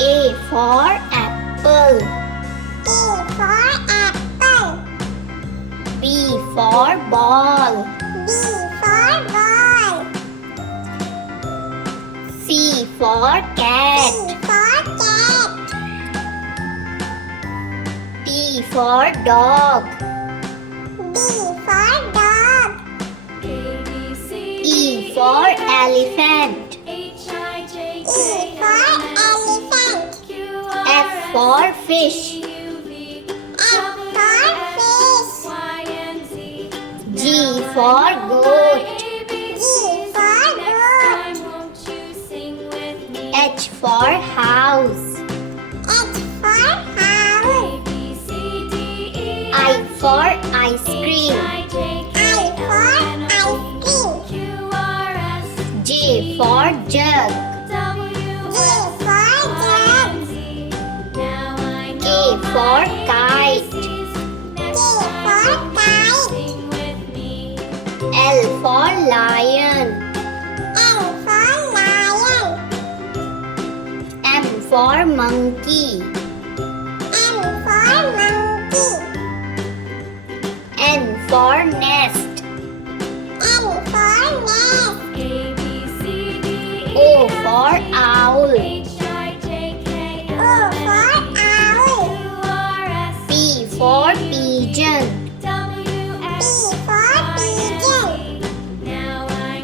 A for apple. A for apple. B for ball. B for ball. C for cat. C for cat. D for dog. D for dog. E for elephant. E for elephant. F for fish. F for fish. G for goat. G for goat. H for house. H for house. I for ice cream. I for ice cream. J for jug. J for jug. K for kite. K for kite. L for lion. L for lion. M for monkey. M for monkey. N for nest. N for nest. O for owl. O for owl. P for pigeon. P for pigeon.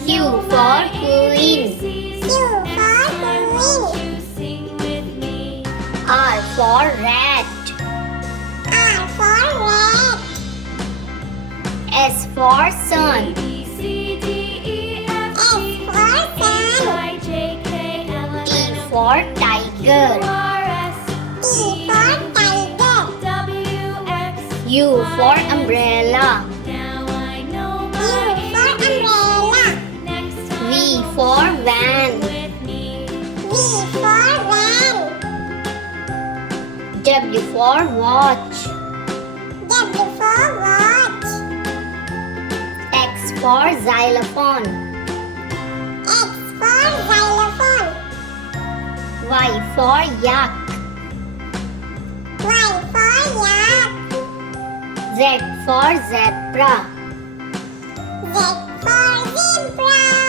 Q for queen. Q for queen. R for rat. R for rat. S for sun. S for sun. T for tiger. T for tiger. U for umbrella. U for umbrella. V for van. V for van. W for watch. W for watch. X for xylophone. X for xylophone. Y for yak. Y for yak. Z for zebra. Z for zebra.